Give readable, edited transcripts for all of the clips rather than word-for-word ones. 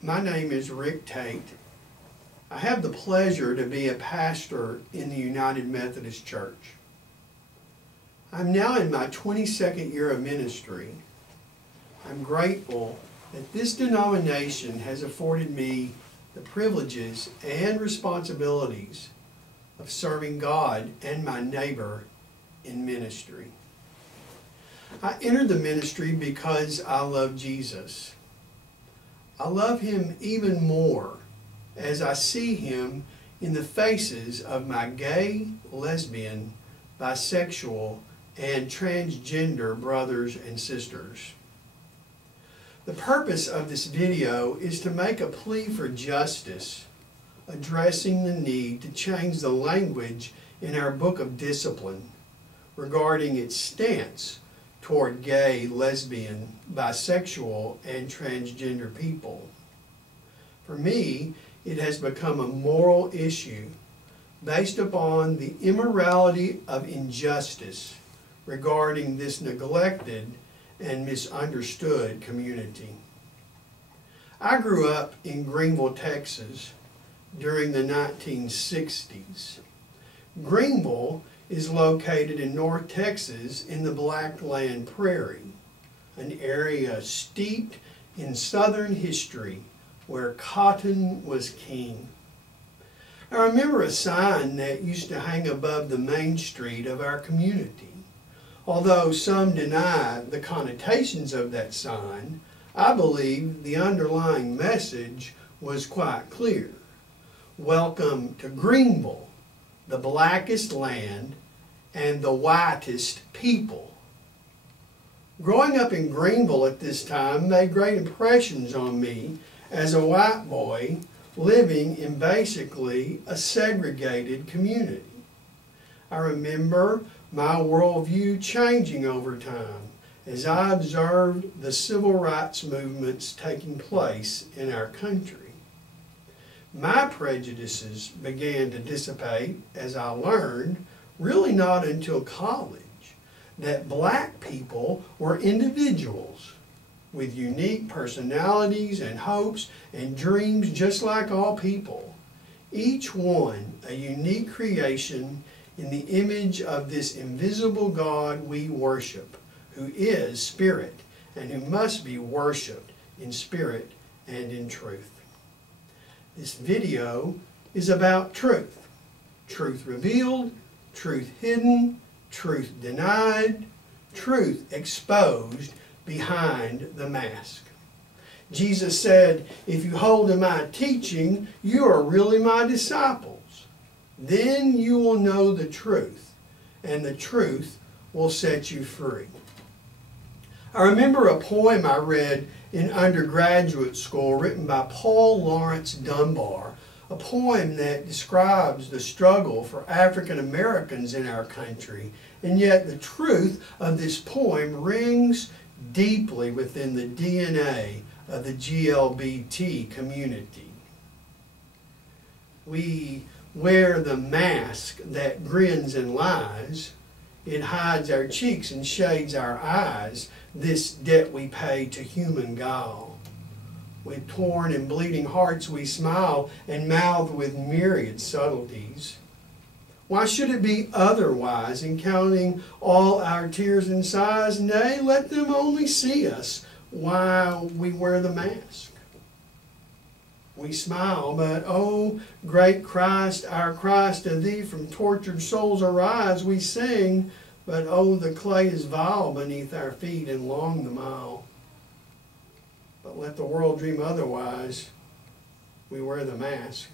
My name is Rick Tate. I have the pleasure to be a pastor in the United Methodist Church. I'm now in my 22nd year of ministry. I'm grateful that this denomination has afforded me the privileges and responsibilities of serving God and my neighbor in ministry. I entered the ministry because I love Jesus. I love Him even more as I see Him in the faces of my gay, lesbian, bisexual, and transgender brothers and sisters. The purpose of this video is to make a plea for justice, addressing the need to change the language in our book of discipline regarding its stance toward gay, lesbian, bisexual, and transgender people. For me, it has become a moral issue based upon the immorality of injustice regarding this neglected and misunderstood community. I grew up in Greenville, Texas during the 1960s. Greenville is located in North Texas in the Blackland Prairie, an area steeped in Southern history where cotton was king. I remember a sign that used to hang above the main street of our community. Although some deny the connotations of that sign, I believe the underlying message was quite clear. Welcome to Greenville, the blackest land and the whitest people. Growing up in Greenville at this time made great impressions on me as a white boy living in basically a segregated community. I remember my worldview changing over time as I observed the civil rights movements taking place in our country. My prejudices began to dissipate as I learned, really not until college, that black people were individuals with unique personalities and hopes and dreams just like all people, each one a unique creation in the image of this invisible God we worship, who is spirit and who must be worshiped in spirit and in truth. This video is about truth. Truth revealed, truth hidden, truth denied, truth exposed behind the mask. Jesus said, "If you hold to my teaching, you are really my disciples. Then you will know the truth, and the truth will set you free." I remember a poem I read in undergraduate school written by Paul Laurence Dunbar, a poem that describes the struggle for African Americans in our country, and yet the truth of this poem rings deeply within the DNA of the GLBT community. We wear the mask that grins and lies. It hides our cheeks and shades our eyes, this debt we pay to human guile. With torn and bleeding hearts we smile and mouth with myriad subtleties. Why should it be otherwise in counting all our tears and sighs? Nay, let them only see us while we wear the mask. We smile, but oh, great Christ, our Christ, to thee from tortured souls arise. We sing, but oh, the clay is vile beneath our feet and long the mile. But let the world dream otherwise. We wear the mask.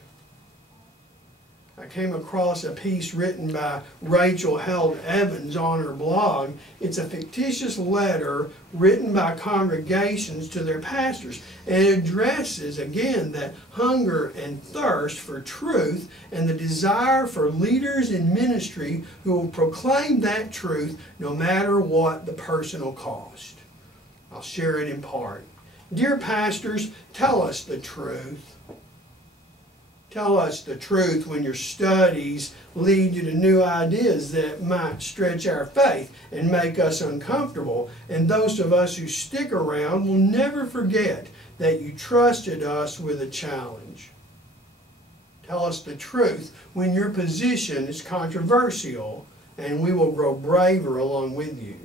I came across a piece written by Rachel Held Evans on her blog. It's a fictitious letter written by congregations to their pastors, and it addresses again that hunger and thirst for truth and the desire for leaders in ministry who will proclaim that truth no matter what the personal cost. I'll share it in part. Dear pastors, tell us the truth. Tell us the truth when your studies lead you to new ideas that might stretch our faith and make us uncomfortable. And those of us who stick around will never forget that you trusted us with a challenge. Tell us the truth when your position is controversial, and we will grow braver along with you.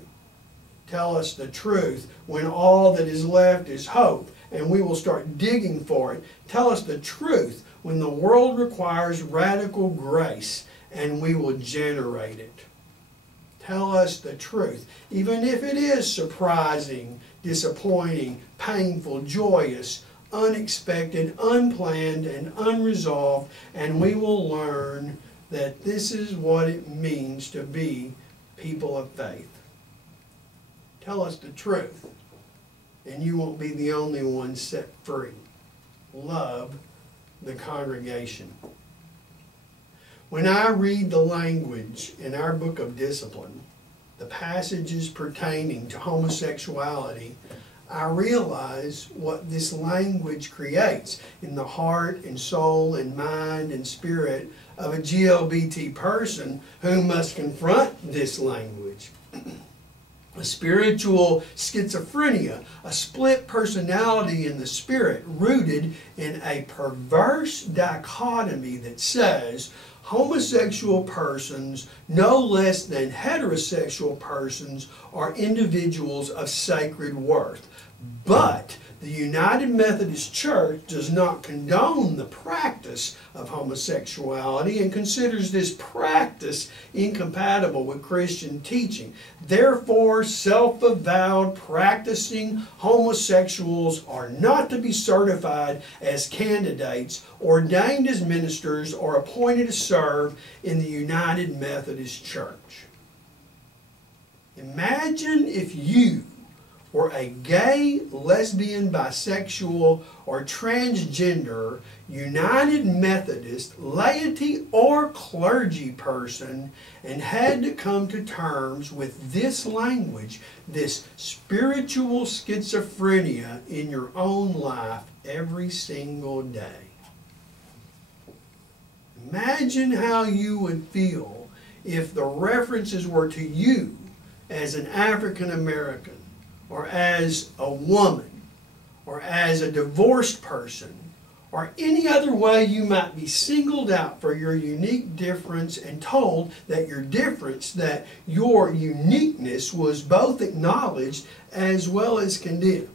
Tell us the truth when all that is left is hope, and we will start digging for it. Tell us the truth when the world requires radical grace, and we will generate it. Tell us the truth, even if it is surprising, disappointing, painful, joyous, unexpected, unplanned, and unresolved, and we will learn that this is what it means to be people of faith. Tell us the truth, and you won't be the only one set free. Love the congregation. When I read the language in our book of discipline, the passages pertaining to homosexuality, I realize what this language creates in the heart and soul and mind and spirit of a GLBT person who must confront this language. A spiritual schizophrenia, a split personality in the spirit rooted in a perverse dichotomy that says homosexual persons, no less than heterosexual persons, are individuals of sacred worth. But the United Methodist Church does not condone the practice of homosexuality and considers this practice incompatible with Christian teaching. Therefore, self-avowed practicing homosexuals are not to be certified as candidates, ordained as ministers, or appointed to serve in the United Methodist Church. Imagine if you or a gay, lesbian, bisexual, or transgender United Methodist laity or clergy person and had to come to terms with this language, this spiritual schizophrenia in your own life every single day. Imagine how you would feel if the references were to you as an African American, or as a woman, or as a divorced person, or any other way you might be singled out for your unique difference and told that your difference, that your uniqueness was both acknowledged as well as condemned.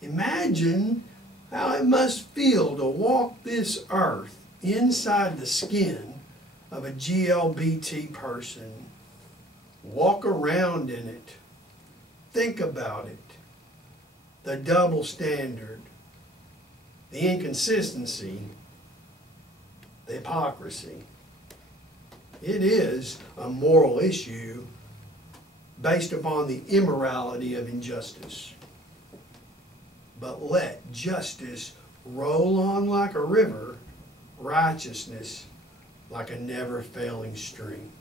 Imagine how it must feel to walk this earth inside the skin of a GLBT person, walk around in it, think about it, the double standard, the inconsistency, the hypocrisy. It is a moral issue based upon the immorality of injustice. But let justice roll on like a river, righteousness like a never-failing stream.